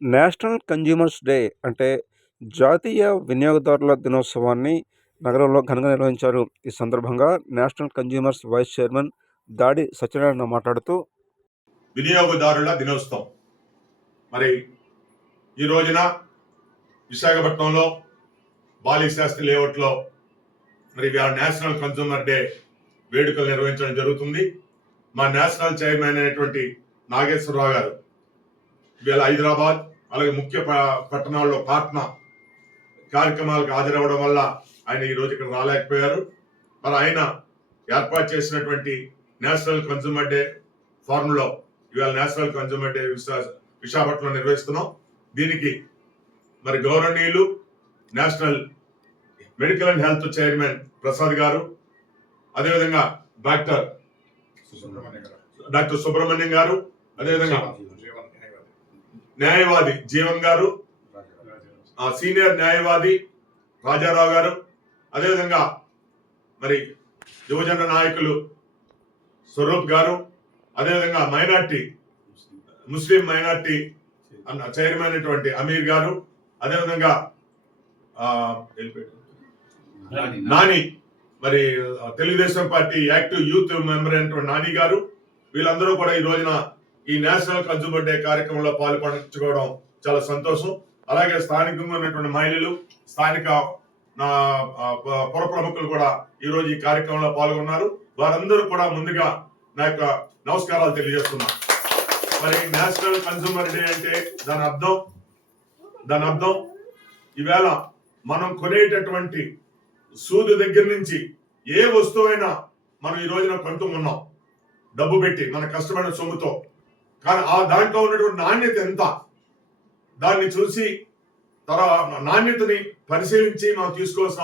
National consumers day అంటే జాతీయ వినియోగదారుల దినోత్సవాన్ని నగరంలో ఘనంగా నిర్వహించారు. ఈ సందర్భంగా నేషనల్ కన్జ్యూమర్స్ వైస్ చైర్మన్ దాడి సత్యనారాయణ మాట్లాడుతూ, వినియోగదారుల దినోత్సవం మరి ఈ రోజున విశాఖపట్నంలో బాలి శాస్త్రి లేఅవుట్లో మరి నేషనల్ కన్జ్యూమర్ డే వేడుకలు నిర్వహించడం జరుగుతుంది. మా నేషనల్ చైర్మన్ అయినటువంటి నాగేశ్వరరావు గారు ఇవాళ హైదరాబాద్ అలాగే ముఖ్య పట్టణాల్లో పాట్నా కార్యక్రమాలకు హాజరవ్వడం వల్ల ఆయన ఈ రోజు ఇక్కడ రాలేకపోయారు. మరి ఆయన ఏర్పాటు చేసినటువంటి నేషనల్ కన్జ్యూమర్ డే ఫార్ములో ఇవాళ నేషనల్ కన్జ్యూమర్ డే విశాఖపట్నంలో నిర్వహిస్తున్నాం. దీనికి మరి గౌరవనీయులు national medical and health chairman Prasad గారు, అదేవిధంగా డాక్టర్ సుబ్రహ్మణ్యం గారు, అదేవిధంగా న్యాయవాది జీవన్ గారు, సీనియర్ న్యాయవాది రాజారావు గారు, అదేవిధంగా మరి యువజన నాయకులు స్వరూప్ గారు, అదేవిధంగా ముస్లిం మైనార్టీ చైర్మన్ అయినటువంటి అమీర్ గారు, అదేవిధంగా నాని మరి Telugu Desam party active youth member అయినటువంటి నాని గారు, వీళ్ళందరూ కూడా ఈ రోజున ఈ నేషనల్ కన్జ్యూమర్ డే కార్యక్రమంలో పాల్పంచుకోవడం చాలా సంతోషం. అలాగే స్థానికంగా ఉన్నటువంటి మహిళలు, స్థానిక పుర ప్రముఖులు కూడా ఈ రోజు ఈ కార్యక్రమంలో పాల్గొన్నారు. వారందరూ కూడా ముందుగా నా యొక్క నమస్కారాలు తెలియజేస్తున్నా. మరి నేషనల్ కన్జ్యూమర్ డే అంటే దాని అర్థం ఈవేళ మనం కొనేటటువంటి సూది దగ్గర నుంచి ఏ వస్తువైనా మనం ఈ రోజున కొంటూ ఉన్నాం డబ్బు పెట్టి, మన కష్టమైన సొమ్ముతో. కానీ ఆ దాంట్లో ఉన్నటువంటి నాణ్యత ఎంత, దాన్ని చూసి నాణ్యతని పరిశీలించి మనం తీసుకోవాల్సిన